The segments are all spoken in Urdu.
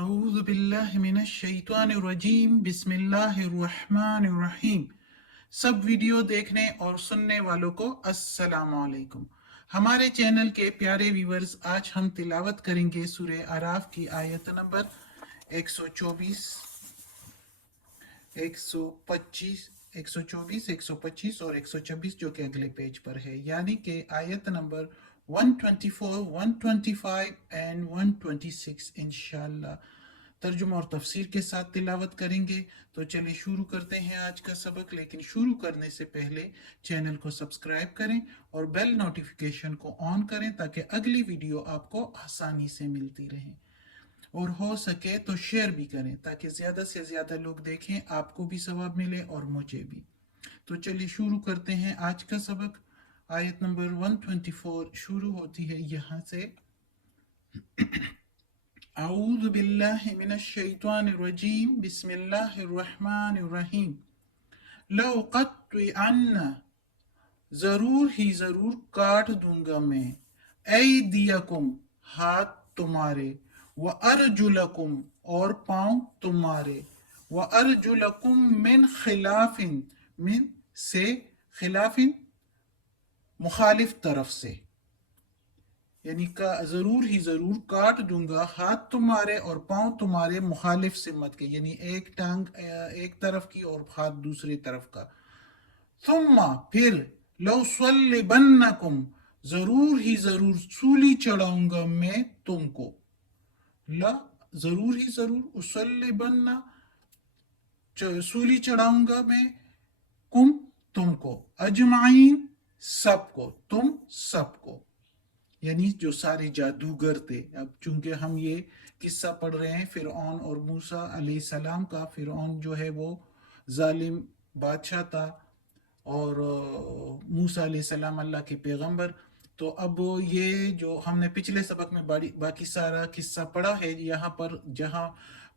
اعوذ باللہ من الشیطان الرجیم بسم اللہ الرحمن الرحیم۔ سب ویڈیو دیکھنے اور سننے والوں کو السلام علیکم۔ ہمارے چینل کے پیارے ویورز، آج ہم تلاوت کریں گے سورہ اعراف کی آیت نمبر 124 125 اور 126 جو کہ اگلے پیج پر ہے، یعنی کہ آیت نمبر 124 125 اینڈ 126 انشاءاللہ ترجمہ اور تفسیر کے ساتھ تلاوت کریں گے۔ تو چلے شروع کرتے ہیں آج کا سبق، لیکن شروع کرنے سے پہلے چینل کو سبسکرائب کریں اور بیل نوٹیفیکیشن کو آن کریں تاکہ اگلی ویڈیو آپ کو آسانی سے ملتی رہیں، اور ہو سکے تو شیئر بھی کریں تاکہ زیادہ سے زیادہ لوگ دیکھیں، آپ کو بھی ثواب ملے اور مجھے بھی۔ تو چلیے شروع کرتے ہیں آج کا سبق۔ آیت نمبر 124 شروع ہوتی ہے یہاں سے، اعوذ باللہ من الشیطان الرجیم بسم اللہ الرحمن الرحیم۔ لو قطعن، ضرور ہی ضرور کاٹ دوں گا میں، ایدیکم، ہاتھ تمہارے، وارجلکم، اور پاؤں تمہارے، وارجلکم من خلاف، من سے، خلاف مخالف طرف سے، یعنی ضرور ہی ضرور کاٹ دوں گا ہاتھ تمہارے اور پاؤں تمہارے مخالف سمت کے، یعنی ایک ٹانگ ایک طرف کی اور ہاتھ دوسری طرف کا۔ ثم، پھر، لو صلبنکم، ضرور ہی ضرور سولی چڑھاؤں گا میں تم کو، ضرور ہی ضرور، اصلبن، سولی چڑھاؤں گا میں، کم، تم کو، اجمعین، سب کو، تم سب کو، یعنی جو سارے جادوگر تھے۔ اب چونکہ ہم یہ قصہ پڑھ رہے ہیں فرعون اور موسیٰ علیہ السلام کا، فرعون جو ہے وہ ظالم بادشاہ تھا اور موسیٰ علیہ السلام اللہ کے پیغمبر۔ تو اب یہ جو ہم نے پچھلے سبق میں باقی سارا قصہ پڑھا ہے، یہاں پر جہاں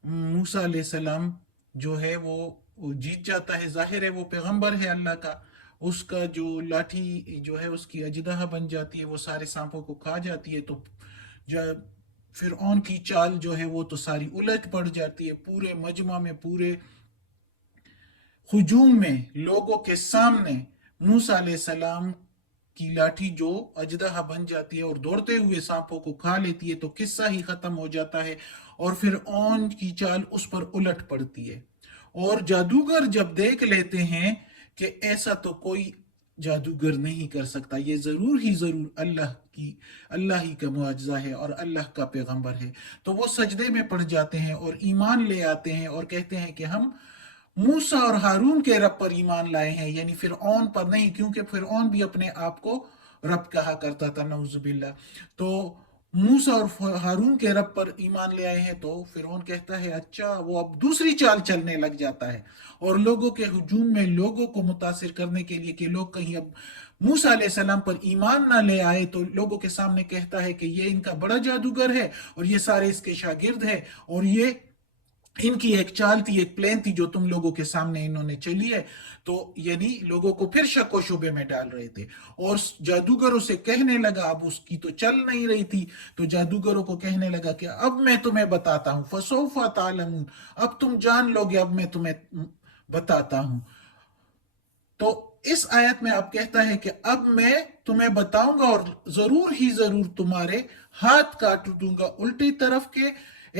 موسیٰ علیہ السلام جو ہے وہ جیت جاتا ہے، ظاہر ہے وہ پیغمبر ہے اللہ کا، اس کا جو لاٹھی جو ہے اس کی اجدہا بن جاتی ہے، وہ سارے سانپوں کو کھا جاتی ہے، تو جب فرعون کی چال جو ہے وہ تو ساری الٹ پڑ جاتی ہے، پورے مجمع میں، پورے ہجوم میں، لوگوں کے سامنے موسیٰ علیہ السلام کی لاٹھی جو اجدہا بن جاتی ہے اور دوڑتے ہوئے سانپوں کو کھا لیتی ہے، تو قصہ ہی ختم ہو جاتا ہے اور فرعون کی چال اس پر الٹ پڑتی ہے۔ اور جادوگر جب دیکھ لیتے ہیں کہ ایسا تو کوئی جادوگر نہیں کر سکتا، یہ ضرور ہی ضرور اللہ ہی کا معجزہ ہے اور اللہ کا پیغمبر ہے، تو وہ سجدے میں پڑ جاتے ہیں اور ایمان لے آتے ہیں اور کہتے ہیں کہ ہم موسیٰ اور ہارون کے رب پر ایمان لائے ہیں، یعنی فرعون پر نہیں، کیونکہ فرعون بھی اپنے آپ کو رب کہا کرتا تھا، نعوذ باللہ۔ تو موسیٰ اور ہارون کے رب پر ایمان لے آئے ہیں، تو فرعون کہتا ہے اچھا، وہ اب دوسری چال چلنے لگ جاتا ہے اور لوگوں کے ہجوم میں لوگوں کو متاثر کرنے کے لیے کہ لوگ کہیں اب موسیٰ علیہ السلام پر ایمان نہ لے آئے، تو لوگوں کے سامنے کہتا ہے کہ یہ ان کا بڑا جادوگر ہے اور یہ سارے اس کے شاگرد ہیں، اور یہ ان کی ایک چال تھی، ایک پلان تھی جو تم لوگوں کے سامنے انہوں نے چلی ہے۔ تو یعنی لوگوں کو پھر شک و شبے میں ڈال رہے تھے، اور جادوگروں سے کہنے لگا، اب اس کی تو چل نہیں رہی تھی، تو جادوگروں کو کہنے لگا کہ اب میں تمہیں بتاتا ہوں، فسوف تعلمون، اب تم جان لو گے، اب میں تمہیں بتاتا ہوں۔ تو اس آیت میں اب کہتا ہے کہ اب میں تمہیں بتاؤں گا اور ضرور ہی ضرور تمہارے ہاتھ کاٹ دوں گا الٹی طرف کے،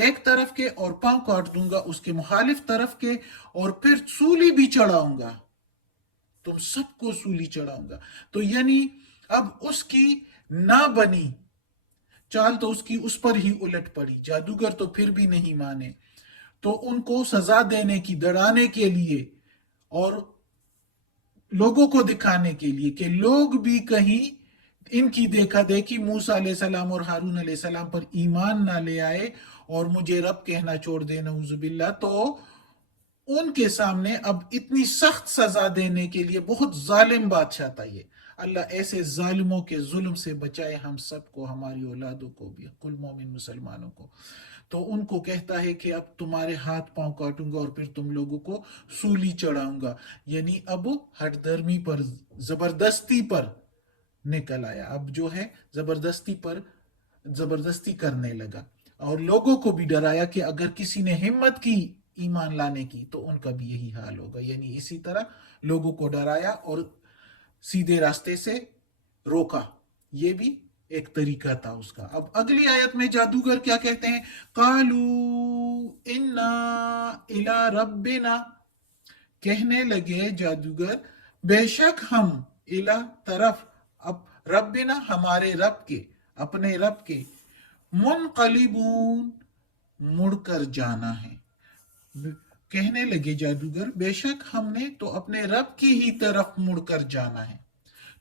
ایک طرف کے، اور پاؤں کاٹ دوں گا اس کے مخالف طرف کے، اور پھر سولی بھی چڑھاؤں گا، تم سب کو سولی چڑھاؤں گا۔ تو یعنی اب اس کی نہ بنی چال تو اس کی اس پر ہی الٹ پڑی، جادوگر تو پھر بھی نہیں مانے، تو ان کو سزا دینے کی، ڈرانے کے لیے اور لوگوں کو دکھانے کے لیے کہ لوگ بھی کہیں ان کی دیکھا دیکھی موسیٰ علیہ السلام اور ہارون علیہ السلام پر ایمان نہ لے آئے اور مجھے رب کہنا چھوڑ دے، نعوذ باللہ، تو ان کے سامنے اب اتنی سخت سزا دینے کے لیے، بہت ظالم بادشاہ تھا یہ، اللہ ایسے ظالموں کے ظلم سے بچائے ہم سب کو، ہماری اولادوں کو بھی، کل مومن مسلمانوں کو۔ تو ان کو کہتا ہے کہ اب تمہارے ہاتھ پاؤں کاٹوں گا اور پھر تم لوگوں کو سولی چڑھاؤں گا، یعنی اب ہٹ درمی پر، زبردستی پر نکل آیا، اب جو ہے زبردستی کرنے لگا۔ اور لوگوں کو بھی ڈرایا کہ اگر کسی نے ہمت کی ایمان لانے کی تو ان کا بھی یہی حال ہوگا. یعنی اسی طرح لوگوں کو ڈرایا اور سیدھے راستے سے روکا. یہ بھی ایک طریقہ تھا اس کا. اب اگلی آیت میں جادوگر کیا کہتے ہیں؟ قالوا انا الی ربنا، کہنے لگے جادوگر بے شک ہم الی طرف اب ربنا ہمارے رب کے، اپنے رب کے، منقلبون مڑ کر جانا ہے. کہنے لگے جادوگر بے شک ہم نے تو اپنے رب کی ہی طرف مڑ کر جانا ہے.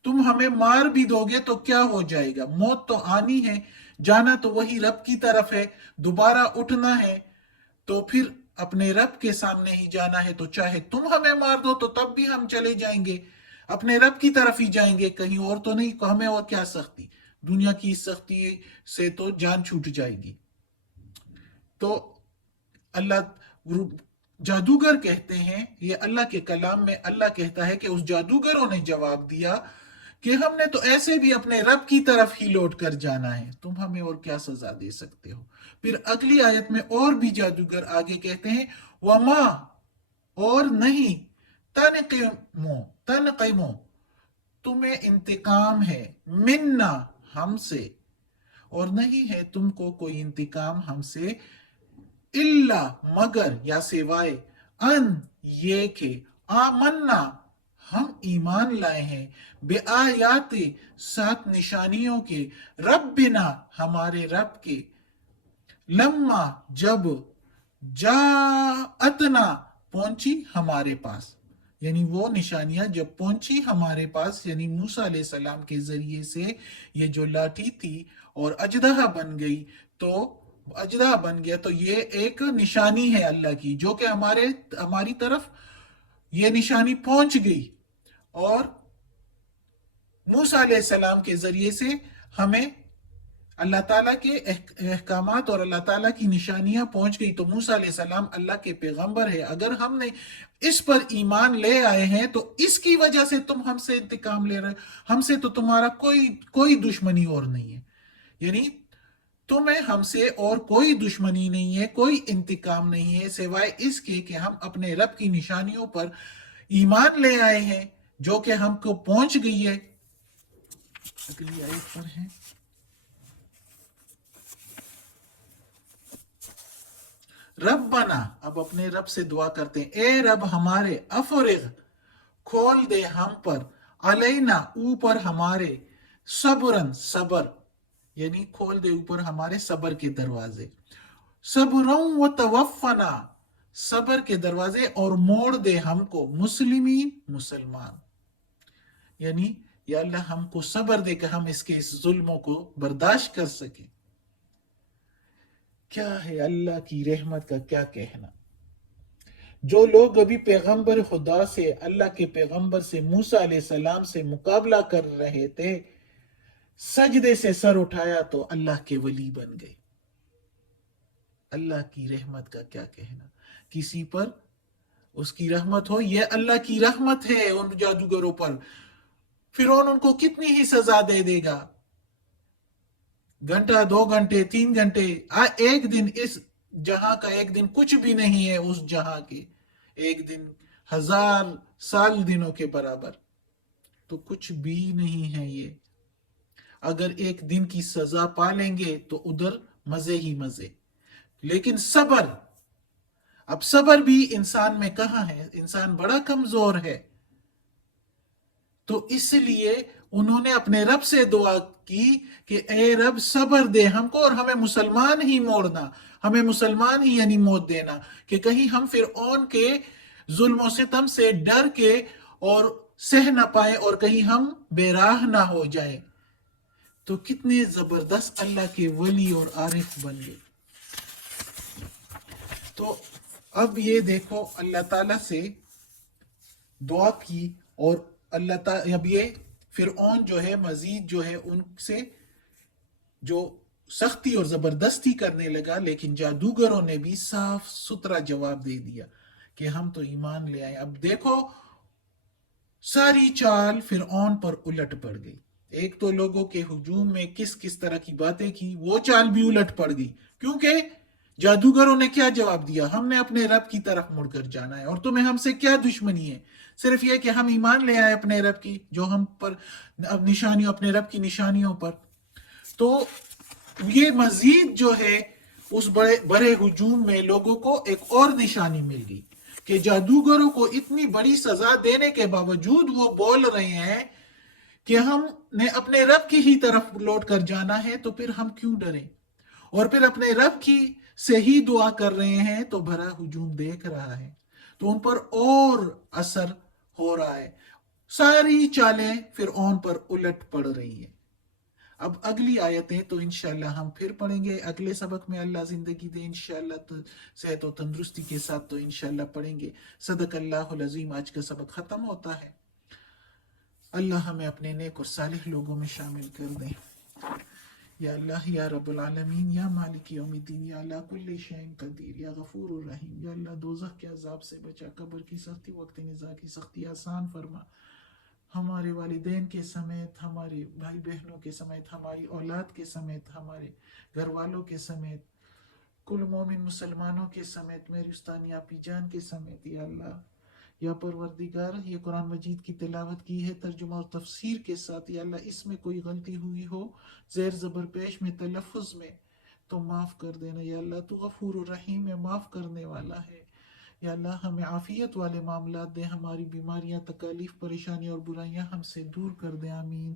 تم ہمیں مار بھی دو گے تو کیا ہو جائے گا؟ موت تو آنی ہے، جانا تو وہی رب کی طرف ہے، دوبارہ اٹھنا ہے تو پھر اپنے رب کے سامنے ہی جانا ہے. تو چاہے تم ہمیں مار دو تو تب بھی ہم چلے جائیں گے، اپنے رب کی طرف ہی جائیں گے، کہیں اور تو نہیں. ہمیں اور کیا سختی، دنیا کی سختی سے تو جان چھوٹ جائے گی. تو اللہ جادوگر کہتے ہیں، یہ اللہ کے کلام میں اللہ کہتا ہے کہ اس جادوگروں نے جواب دیا کہ ہم نے تو ایسے بھی اپنے رب کی طرف ہی لوٹ کر جانا ہے، تم ہمیں اور کیا سزا دے سکتے ہو. پھر اگلی آیت میں اور بھی جادوگر آگے کہتے ہیں وما، اور نہیں، تنقمو تمہیں انتقام ہے، منا ہم سے، اور نہیں ہے تم کو کوئی انتقام ہم سے، الا مگر یا سوائے، ان یہ کہ آمنا ہم ایمان لائے ہیں، بے آیات سات نشانیوں کے، ربنا ہمارے رب کے، لما جب، جاءتنا پہنچی ہمارے پاس، یعنی وہ نشانیاں جب پہنچی ہمارے پاس، یعنی موسیٰ علیہ السلام کے ذریعے سے یہ جو لاٹھی تھی اور اژدہا بن گئی، تو اژدہا بن گیا تو یہ ایک نشانی ہے اللہ کی، جو کہ ہماری طرف یہ نشانی پہنچ گئی، اور موسیٰ علیہ السلام کے ذریعے سے ہمیں اللہ تعالیٰ کے احکامات اور اللہ تعالیٰ کی نشانیاں پہنچ گئی. تو موسیٰ علیہ السلام اللہ کے پیغمبر ہے، اگر ہم نے اس پر ایمان لے آئے ہیں تو اس کی وجہ سے تم ہم سے انتقام لے رہے، ہم سے تو تمہارا کوئی دشمنی اور نہیں ہے، یعنی تمہیں ہم سے اور کوئی دشمنی نہیں ہے، کوئی انتقام نہیں ہے، سوائے اس کے کہ ہم اپنے رب کی نشانیوں پر ایمان لے آئے ہیں جو کہ ہم کو پہنچ گئی ہے. اگلی آیت پر ہے ربنا، اب اپنے رب سے دعا کرتے ہیں اے رب ہمارے، افرغ کھول دے ہم پر، علینا اوپر ہمارے، صبرن صبر، یعنی کھول دے اوپر ہمارے صبر کے دروازے، صبرن و توفنا صبر کے دروازے، اور موڑ دے ہم کو، مسلمین مسلمان، یعنی یا اللہ ہم کو صبر دے کہ ہم اس کے اس ظلموں کو برداشت کر سکیں. کیا ہے اللہ کی رحمت کا کیا کہنا. جو لوگ ابھی پیغمبر خدا سے، اللہ کے پیغمبر سے، موسیٰ علیہ السلام سے مقابلہ کر رہے تھے، سجدے سے سر اٹھایا تو اللہ کے ولی بن گئے. اللہ کی رحمت کا کیا کہنا. کسی پر اس کی رحمت ہو، یہ اللہ کی رحمت ہے ان جادوگروں پر. فرعون ان کو کتنی ہی سزا دے دے گا، گھنٹہ، 2 گھنٹے، 3 گھنٹے، ایک دن، اس جہاں کا ایک دن کچھ بھی نہیں ہے اس جہاں کے ایک دن 1000 سال دنوں کے برابر، تو کچھ بھی نہیں ہے یہ. اگر ایک دن کی سزا پا لیں گے تو ادھر مزے ہی مزے. لیکن صبر، اب صبر بھی انسان میں کہاں ہے، انسان بڑا کمزور ہے. تو اس لیے انہوں نے اپنے رب سے دعا کی کہ اے رب صبر دے ہم کو، اور ہمیں مسلمان ہی موڑنا، ہمیں مسلمان ہی یعنی موت دینا، کہ کہیں ہم فرعون کے ظلم و ستم سے ڈر کے اور سہ نہ پائیں اور کہیں ہم بے راہ نہ ہو جائیں. تو کتنے زبردست اللہ کے ولی اور عارف بن گئے. تو اب یہ دیکھو اللہ تعالیٰ سے دعا کی، اور اللہ تعالیٰ اب یہ فرعون جو ہے مزید جو ہے ان سے جو سختی اور زبردستی کرنے لگا، لیکن جادوگروں نے بھی صاف ستھرا جواب دے دیا کہ ہم تو ایمان لے آئے. اب دیکھو ساری چال فرعون پر الٹ پڑ گئی. ایک تو لوگوں کے ہجوم میں کس کس طرح کی باتیں کی، وہ چال بھی الٹ پڑ گئی، کیونکہ جادوگروں نے کیا جواب دیا؟ ہم نے اپنے رب کی طرف مڑ کر جانا ہے، اور تمہیں ہم سے کیا دشمنی ہے؟ صرف یہ کہ ہم ایمان لے آئے اپنے رب کی، جو ہم پر اب نشانیوں، اپنے رب کی نشانیوں پر۔ تو یہ مزید جو ہے اس بڑے ہجوم میں لوگوں کو ایک اور نشانی مل گئی کہ جادوگروں کو اتنی بڑی سزا دینے کے باوجود وہ بول رہے ہیں کہ ہم نے اپنے رب کی ہی طرف لوٹ کر جانا ہے، تو پھر ہم کیوں ڈریں؟ اور پھر اپنے رب کی سے ہی دعا کر رہے ہیں، تو بھرا ہجوم دیکھ رہا ہے، تو ان پر اور اثر ہو رہا ہے، ساری چالیں فرعون پر الٹ پڑ رہی ہیں۔ اب اگلی آیتیں تو انشاءاللہ ہم پھر پڑھیں گے اگلے سبق میں، اللہ زندگی دے انشاءاللہ، تو صحت و تندرستی کے ساتھ تو انشاءاللہ پڑھیں گے۔ صدق اللہ العظیم۔ آج کا سبق ختم ہوتا ہے۔ اللہ ہمیں اپنے نیک اور صالح لوگوں میں شامل کر دیں۔ یا اللہ یا رب العالمین، یا مالک یوم الدین، یا اللہ کل شیء قدیر، یا غفور الرحیم، یا اللہ دوزخ کے عذاب سے بچا، قبر کی سختی، وقت نزاع کی سختی آسان فرما، ہمارے والدین کے سمیت، ہمارے بھائی بہنوں کے سمیت، ہماری اولاد کے سمیت، ہمارے گھر والوں کے سمیت، کل مومن مسلمانوں کے سمیت، میری استانی آپی جان کے سمیت، یا اللہ یا پروردگار، یہ قرآن مجید کی تلاوت کی ہے ترجمہ اور تفسیر کے ساتھ، یا اللہ اس میں کوئی غلطی ہوئی ہو، زیر زبر پیش میں، تلفظ میں، تو معاف کر دینا۔ یا اللہ تو غفور الرحیم ہے، معاف کرنے والا ہے۔ یا اللہ ہمیں عافیت والے معاملات دے، ہماری بیماریاں، تکالیف، پریشانی اور برائیاں ہم سے دور کر دے، آمین۔